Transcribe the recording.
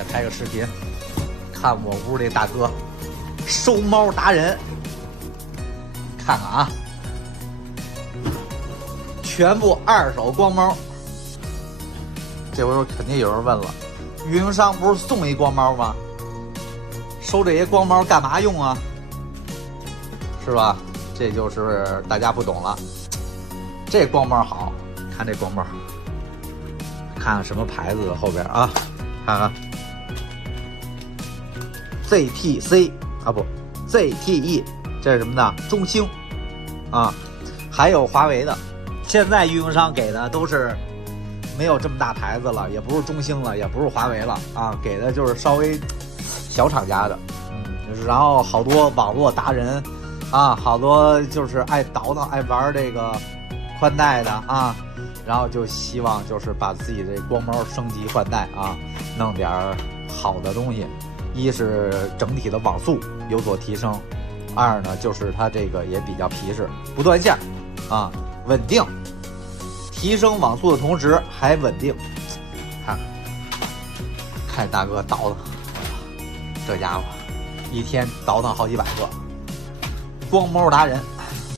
再拍个视频，看我屋这大哥收猫达人，看看啊，全部2手光猫。这回肯定有人问了，运营商不是送一光猫吗？收这些光猫干嘛用啊？是吧？这就是大家不懂了。这光猫好看，这光猫，看看什么牌子的后边啊？看看 ZTC 啊不 ZTE， 这是什么的？中兴啊，还有华为的。现在运营商给的都是没有这么大牌子了，也不是中兴了，也不是华为了啊，给的就是稍微小厂家的。然后好多网络达人啊，好多就是爱倒腾爱玩这个宽带的啊，然后就希望就是把自己这光猫升级换代啊，弄点好的东西。一是整体的网速有所提升，二呢就是它这个也比较皮实，不断线啊，稳定，提升网速的同时还稳定。看大哥倒腾，这家伙一天倒腾好几百个，光猫达人。